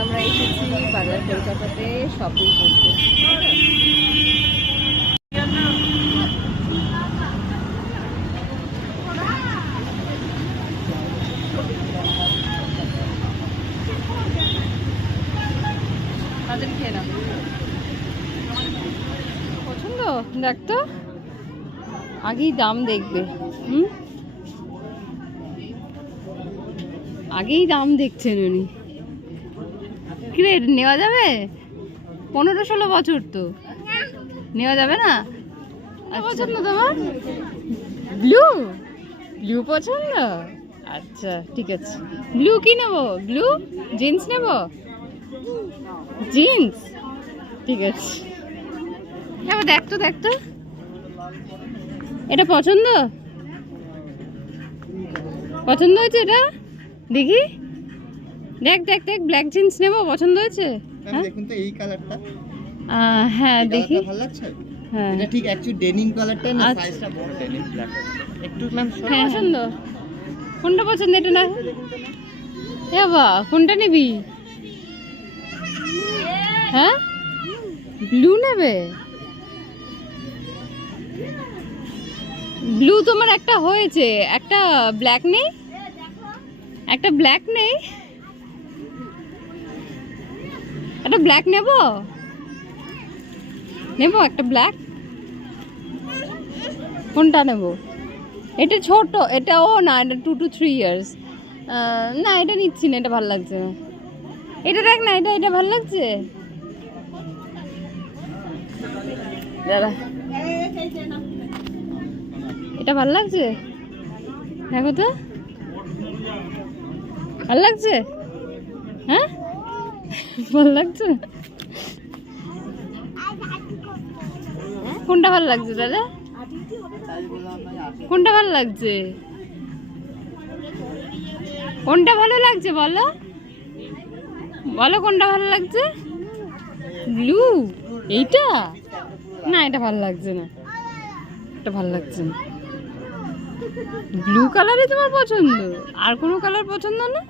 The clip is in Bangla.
আমরা এসেছি বাজার কলকাতাতে শপিং করতে। পছন্দ দেখ তো, আগেই দাম দেখবে। আগেই দাম দেখছেন উনি। কিরে নেওয়া যাবে? 15-16 বছর তো নেওয়া যাবে না? পছন্দ তোমার? ব্লু ব্লু পছন্দ? আচ্ছা ঠিক আছে, ব্লু কি নেবো? ব্লু জিন্স নেব? জিন্স ঠিক আছে। দেখতো দেখতো, এটা পছন্দ? পছন্দ হয়েছে এটা? দেখি, দেখ দেখ দেখ, ব্ল্যাক জিন্স নেব, পছন্দ হয়েছে? দেখুন তো এই কালারটা। হ্যাঁ দেখি, ভালো লাগছে। হ্যাঁ এটা ঠিক অ্যাকচুয়ালি ডেনিম কালারটা না, সাইজটা বড় ডেনিম ব্ল্যাক একটু ম্যাম। হ্যাঁ পছন্দ? কোনটা পছন্দ? এটা না এ বাবা, কোনটা নিবি? হ্যাঁ ব্লু নেবে? ব্লু তোমার একটা হয়েছে, একটা ব্ল্যাক নেই? একটা ব্ল্যাক নেই? একটা ব্ল্যাক নেব? নেব একটা ব্ল্যাক? কোনটা নেব? এটা ছোট, এটাও না, এটা 2 to 3 years। না এটা নিচ্ছি না, এটা ভালো লাগছে না। এটা দেখ না, এটা এটা ভালো লাগছে। দাঁড়া, এটা ভালো লাগছে, দেখো তো ভালো লাগছে। হ্যাঁ ভালো লাগছে। কোনটা ভালো লাগছে দাদা? কোনটা ভালো লাগছে? কোনটা ভালো লাগছে বলো, বলো কোনটা ভালো লাগছে? ব্লু? এইটা না, এটা ভালো লাগছে না, এটা ভালো লাগছে না। ব্লু কালারই তোমার পছন্দ? আর কোনো কালার পছন্দ না?